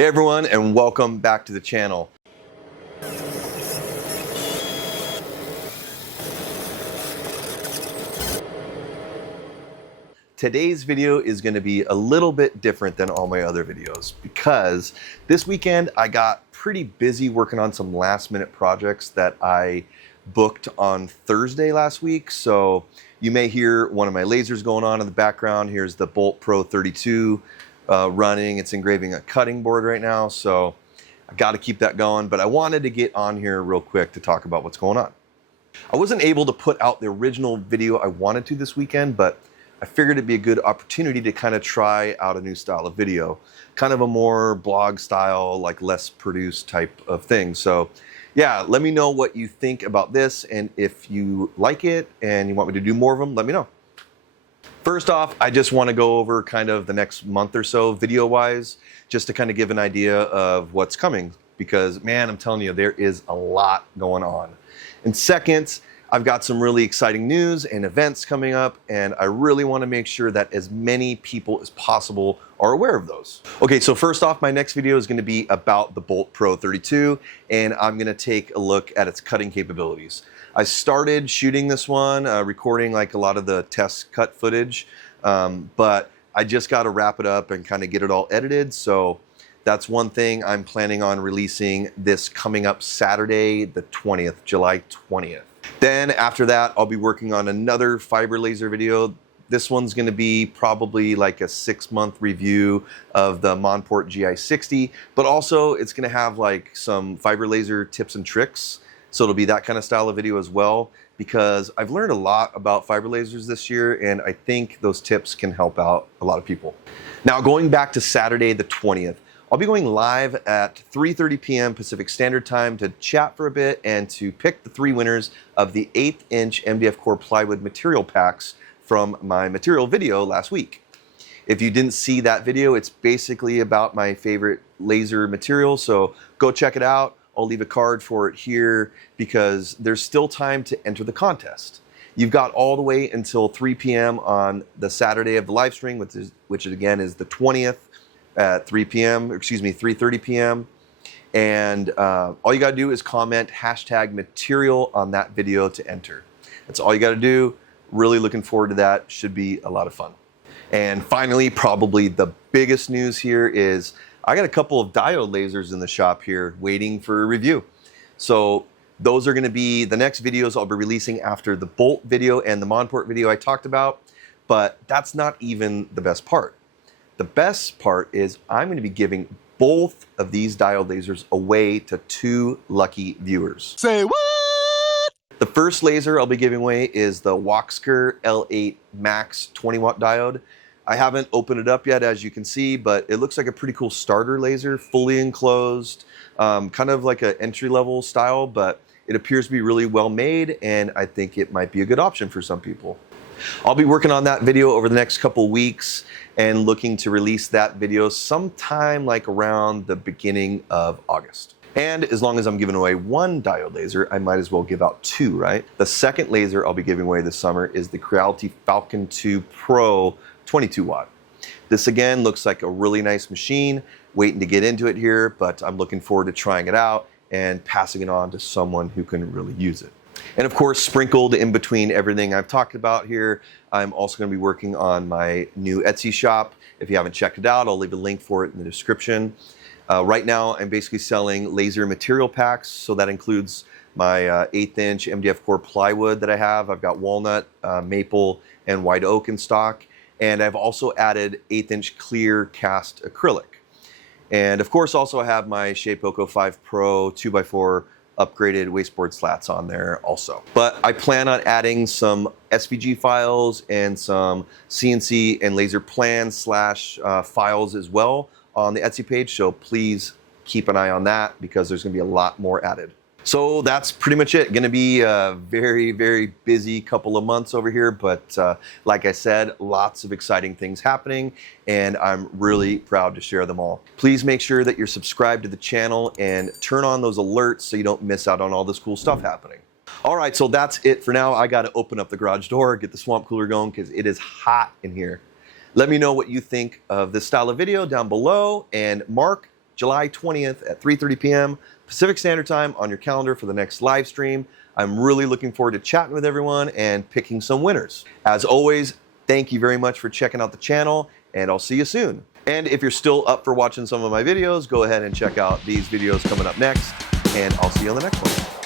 Hey everyone, and welcome back to the channel. Today's video is going to be a little bit different than all my other videos because this weekend I got pretty busy working on some last minute projects that I booked on Thursday last week. So you may hear one of my lasers going on in the background. Here's the Bolt Pro 32 running. It's engraving a cutting board right now, so I got to keep that going. But I wanted to get on here real quick to talk about what's going on. I wasn't able to put out the original video I wanted to this weekend, but I figured it'd be a good opportunity to kind of try out a new style of video, kind of a more blog style, like less produced type of thing. So yeah, let me know what you think about this, and if you like it and you want me to do more of them, let me know. First off, I just want to go over kind of the next month or so video wise, just to kind of give an idea of what's coming, because man, I'm telling you, there is a lot going on. And second, I've got some really exciting news and events coming up, and I really want to make sure that as many people as possible are aware of those. Okay, so first off, my next video is going to be about the Bolt Pro 32, and I'm going to take a look at its cutting capabilities. I started shooting this one, recording like a lot of the test cut footage, but I just got to wrap it up and kind of get it all edited. So that's one thing I'm planning on releasing this coming up Saturday, the 20th, July 20th. Then after that, I'll be working on another fiber laser video. This one's going to be probably like a 6-month review of the Monport GI60, but also it's going to have like some fiber laser tips and tricks. So it'll be that kind of style of video as well, because I've learned a lot about fiber lasers this year, and I think those tips can help out a lot of people. Now, going back to Saturday the 20th, I'll be going live at 3:30 p.m. Pacific Standard Time to chat for a bit and to pick the 3 winners of the 1/8" MDF core plywood material packs from my material video last week. If you didn't see that video, it's basically about my favorite laser material, so go check it out. I'll leave a card for it here because there's still time to enter the contest. You've got all the way until 3 p.m. on the Saturday of the live stream, which again is the 20th at 3:30 p.m. And all you got to do is comment #material on that video to enter. That's all you got to do. Really looking forward to that. Should be a lot of fun. And finally, probably the biggest news here is I got a couple of diode lasers in the shop here waiting for a review. So those are going to be the next videos I'll be releasing after the Bolt video and the Monport video I talked about. But that's not even the best part. The best part is I'm going to be giving both of these diode lasers away to 2 lucky viewers. Say what? The first laser I'll be giving away is the Wasker L8 Max 20-watt diode. I haven't opened it up yet, as you can see, but it looks like a pretty cool starter laser, fully enclosed, kind of like an entry-level style, but it appears to be really well made, and I think it might be a good option for some people. I'll be working on that video over the next couple weeks and looking to release that video sometime like around the beginning of August. And as long as I'm giving away 1 diode laser, I might as well give out 2, right? The second laser I'll be giving away this summer is the Creality Falcon 2 Pro 22-watt. This again looks like a really nice machine. Waiting to get into it here, but I'm looking forward to trying it out and passing it on to someone who can really use it. And of course, sprinkled in between everything I've talked about here, I'm also going to be working on my new Etsy shop. If you haven't checked it out, I'll leave a link for it in the description. Right now, I'm basically selling laser material packs, so that includes my 1/8" MDF core plywood that I have. I've got walnut, maple, and white oak in stock. And I've also added 1/8" clear cast acrylic. And of course, also I have my Shapeoko 5 Pro 2x4 upgraded wasteboard slats on there also. But I plan on adding some SVG files and some CNC and laser plans / files as well on the Etsy page. So please keep an eye on that because there's going to be a lot more added. So that's pretty much it. Going to be a very, very busy couple of months over here, but like I said, lots of exciting things happening, and I'm really proud to share them all. Please make sure that you're subscribed to the channel and turn on those alerts so you don't miss out on all this cool stuff happening. All right, so that's it for now. I got to open up the garage door, get the swamp cooler going because it is hot in here. Let me know what you think of this style of video down below, and Mark, July 20th at 3:30 p.m. Pacific Standard Time on your calendar for the next live stream. I'm really looking forward to chatting with everyone and picking some winners. As always, thank you very much for checking out the channel, and I'll see you soon. And if you're still up for watching some of my videos, go ahead and check out these videos coming up next, and I'll see you on the next one.